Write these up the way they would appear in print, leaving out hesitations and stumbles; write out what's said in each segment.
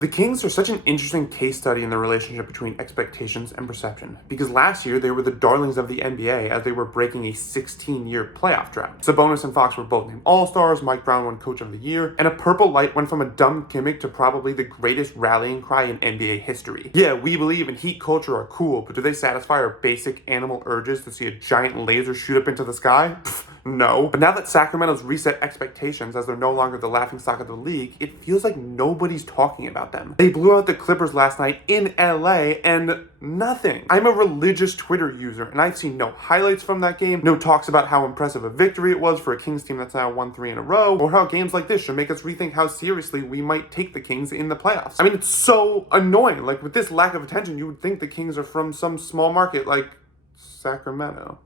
The Kings are such an interesting case study in the relationship between expectations and perception, because last year they were the darlings of the NBA as they were breaking a 16-year playoff drought. Sabonis and Fox were both named All-Stars, Mike Brown won Coach of the Year, and a purple light went from a dumb gimmick to probably the greatest rallying cry in NBA history. Yeah, we believe in heat culture are cool, but do they satisfy our basic animal urges to see a giant laser shoot up into the sky? Pfft, no. But now that Sacramento's reset expectations as they're no longer the laughingstock of the league, it feels like nobody's talking about them. They blew out the Clippers last night in LA and nothing. I'm a religious Twitter user and I've seen no highlights from that game, no talks about how impressive a victory it was for a Kings team that's now won 3 in a row, or how games like this should make us rethink how seriously we might take the Kings in the playoffs. I mean, it's so annoying. Like, with this lack of attention, you would think the Kings are from some small market like Sacramento.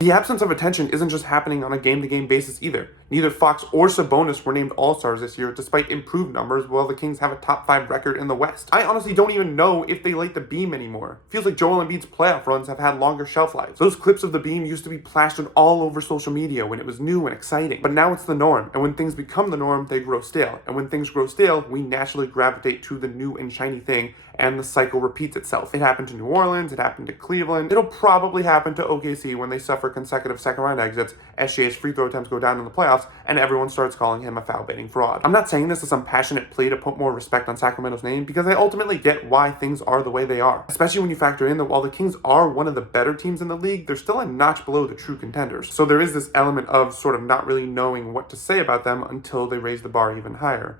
The absence of attention isn't just happening on a game-to-game basis either. Neither Fox or Sabonis were named All-Stars this year despite improved numbers, while the Kings have a top 5 record in the West. I honestly don't even know if they light the beam anymore. Feels like Joel Embiid's playoff runs have had longer shelf lives. Those clips of the beam used to be plastered all over social media when it was new and exciting. But now it's the norm, and when things become the norm, they grow stale. And when things grow stale, we naturally gravitate to the new and shiny thing, and the cycle repeats itself. It happened to New Orleans, it happened to Cleveland, it'll probably happen to OKC when they suffer consecutive second-round exits, SGA's free throw attempts go down in the playoffs, and everyone starts calling him a foul-baiting fraud. I'm not saying this as some passionate plea to put more respect on Sacramento's name, because I ultimately get why things are the way they are. Especially when you factor in that while the Kings are one of the better teams in the league, they're still a notch below the true contenders. So there is this element of sort of not really knowing what to say about them until they raise the bar even higher.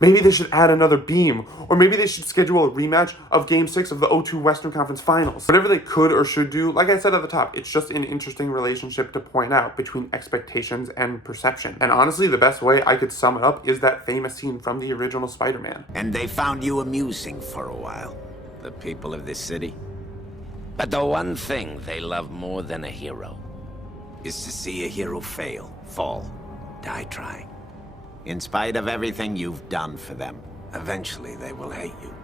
Maybe they should add another beam, or maybe they should schedule a rematch of Game 6 of the 0-2 Western Conference Finals. Whatever they could or should do, like I said at the top, it's just an interesting relationship to point out between expectations and perception. And honestly, the best way I could sum it up is that famous scene from the original Spider-Man. And they found you amusing for a while, the people of this city. But the one thing they love more than a hero is to see a hero fail, fall, die trying. In spite of everything you've done for them, eventually they will hate you.